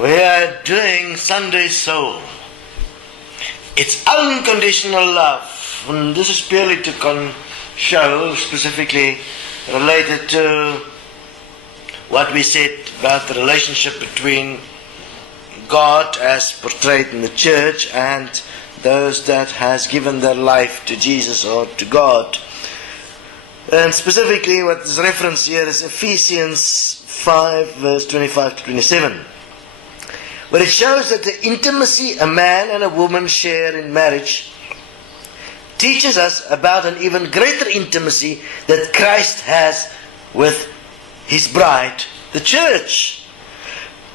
We are doing Sunday Soul. It's unconditional love. And this is purely to show, specifically related to what we said about the relationship between God as portrayed in the church and those that has given their life to Jesus or to God. And specifically what is referenced here is Ephesians 5 verse 25 to 27. But it shows that the intimacy a man and a woman share in marriage teaches us about an even greater intimacy that Christ has with His bride, the church.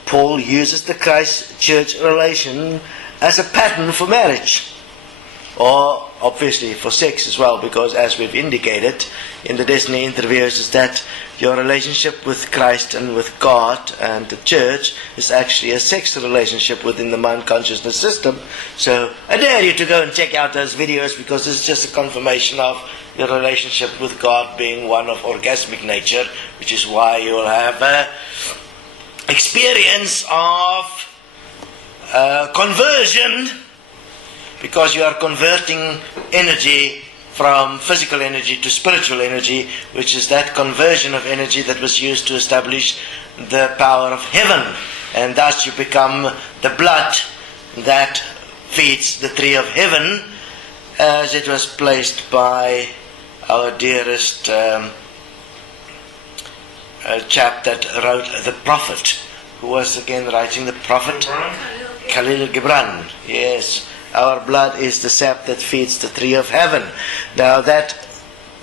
Paul uses the Christ-church relation as a pattern for marriage, or obviously for sex as well, because as we've indicated in the Destiny interviews, is that your relationship with Christ and with God and the church is actually a sex relationship within the mind consciousness system. So I dare you to go and check out those videos, because this is just a confirmation of your relationship with God being one of orgasmic nature, which is why you will have an experience of conversion, because you are converting energy from physical energy to spiritual energy, which is that conversion of energy that was used to establish the power of heaven. And thus you become the blood that feeds the tree of heaven, as it was placed by our dearest chap that wrote the prophet, who was again writing the prophet? Khalil Gibran. Yes. Our blood is the sap that feeds the tree of heaven. Now that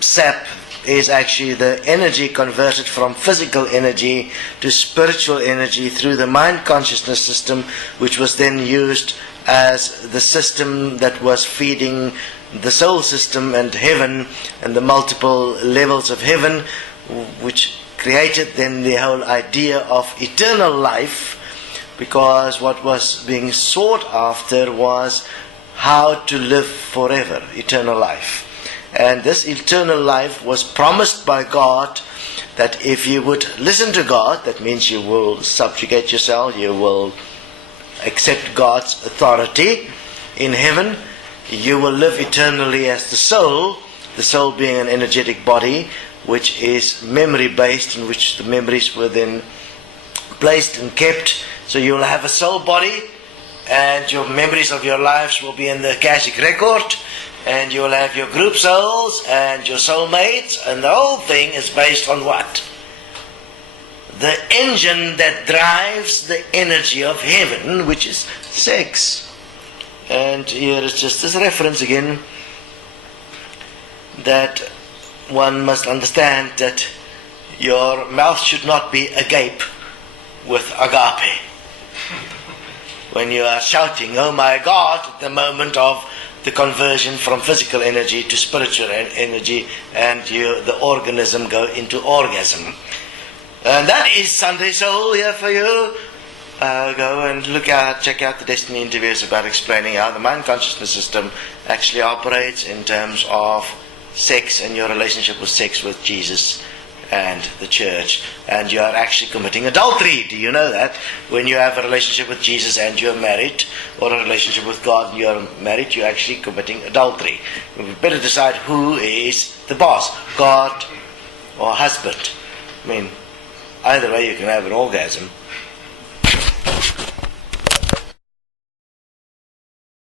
sap is actually the energy converted from physical energy to spiritual energy through the mind consciousness system, which was then used as the system that was feeding the soul system and heaven and the multiple levels of heaven, which created then the whole idea of eternal life. Because what was being sought after was how to live forever, eternal life. And this eternal life was promised by God, that if you would listen to God, that means you will subjugate yourself, you will accept God's authority in heaven, you will live eternally as the soul being an energetic body, which is memory based, in which the memories were then placed and kept. So you will have a soul body, and your memories of your lives will be in the Akashic record, and you will have your group souls and your soulmates, and the whole thing is based on what? The engine that drives the energy of heaven, which is sex. And here is just this reference again, that one must understand that your mouth should not be agape with agape. When you are shouting, oh my God, at the moment of the conversion from physical energy to spiritual energy, and the organism go into orgasm. And that is Sunday Soul here for you. Go and check out the Destiny interviews about explaining how the mind consciousness system actually operates in terms of sex and your relationship with sex with Jesus and the church. And you are actually committing adultery. Do you know that? When you have a relationship with Jesus and you're married, or a relationship with God and you're married, you're actually committing adultery. We better decide who is the boss, God or husband. I mean, either way you can have an orgasm.